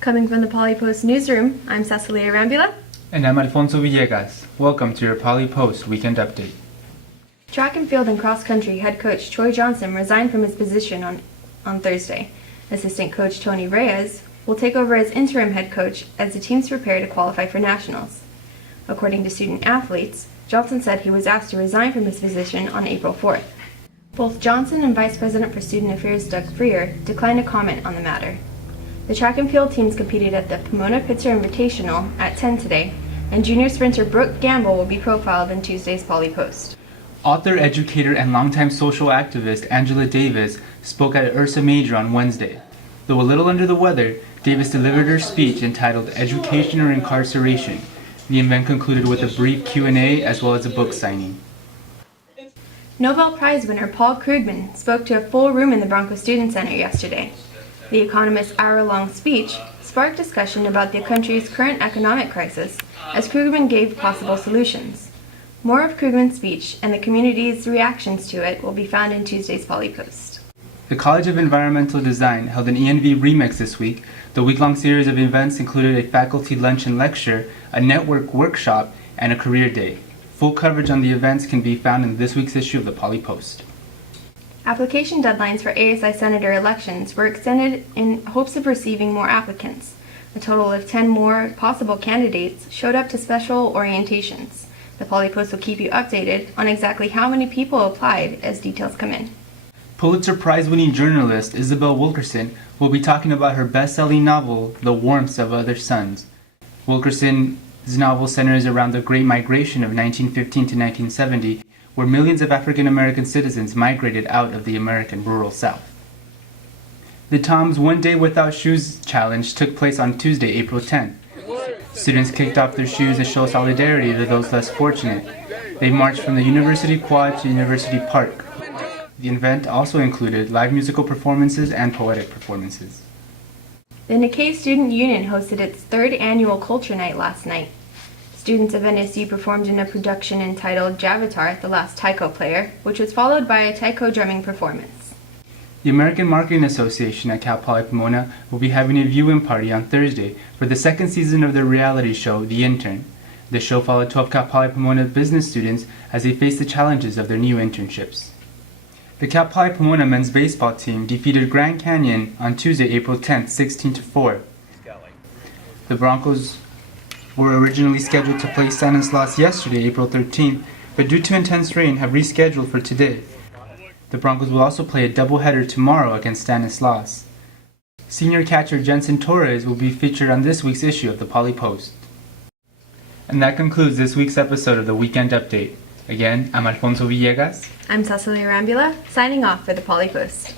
Coming from the Poly Post newsroom, I'm Cecily. And I'm Alfonso. Welcome to your Poly Post Weekend Update. Track and field and cross country head coach Troy Johnson resigned from his position on Thursday. Assistant coach Tony Reyes will take over as interim head coach as the teams prepare to qualify for nationals. According to student athletes, Johnson said he was asked to resign from his position on April 4th. Both Johnson and Vice President for Student Affairs Doug Freer declined to comment on the matter. The track and field teams competed at the Pomona-Pitzer Invitational at 10 today, and junior sprinter Brooke Gamble will be profiled in Tuesday's Poly Post. Author, educator, and longtime social activist Angela Davis spoke at Ursa Major on Wednesday. Though a little under the weather, Davis delivered her speech entitled Education or Incarceration. The event concluded with a brief Q&A as well as a book signing. Nobel Prize winner Paul Krugman spoke to a full room in the Bronco Student Center yesterday. The economist's hour-long speech sparked discussion about the country's current economic crisis as Krugman gave possible solutions. More of Krugman's speech and the community's reactions to it will be found in Tuesday's Poly Post. The College of Environmental Design held an ENV Remix this week. The week-long series of events included a faculty lunch and lecture, a network workshop, and a career day. Full coverage on the events can be found in this week's issue of the Poly Post. Application deadlines for ASI Senator elections were extended in hopes of receiving more applicants. A total of 10 more possible candidates showed up to special orientations. The Poly Post will keep you updated on exactly how many people applied as details come in. Pulitzer Prize-winning journalist Isabel Wilkerson will be talking about her best-selling novel, The Warmth of Other Suns. Wilkerson's novel centers around the Great Migration of 1915 to 1970, where millions of African American citizens migrated out of the American rural South. The Tom's One Day Without Shoes Challenge took place on Tuesday, April 10th. Students kicked off their shoes to show solidarity to those less fortunate. They marched from the University Quad to University Park. The event also included live musical performances and poetic performances. The Nikkei Student Union hosted its third annual Culture Night last night. Students of NSU performed in a production entitled Javatar, The Last Taiko Player, which was followed by a taiko drumming performance. The American Marketing Association at Cal Poly Pomona will be having a view-in party on Thursday for the second season of their reality show, The Intern. The show followed 12 Cal Poly Pomona business students as they face the challenges of their new internships. The Cal Poly Pomona men's baseball team defeated Grand Canyon on Tuesday, April 10th, 16-4. The Broncos were originally scheduled to play Stanislaus yesterday, April 13th, but due to intense rain have rescheduled for today. The Broncos will also play a doubleheader tomorrow against Stanislaus. Senior catcher Jensen Torres will be featured on this week's issue of the Poly Post. And that concludes this week's episode of the Weekend Update. Again, I'm Alfonso. I'm Cecily, signing off for the Poly Post.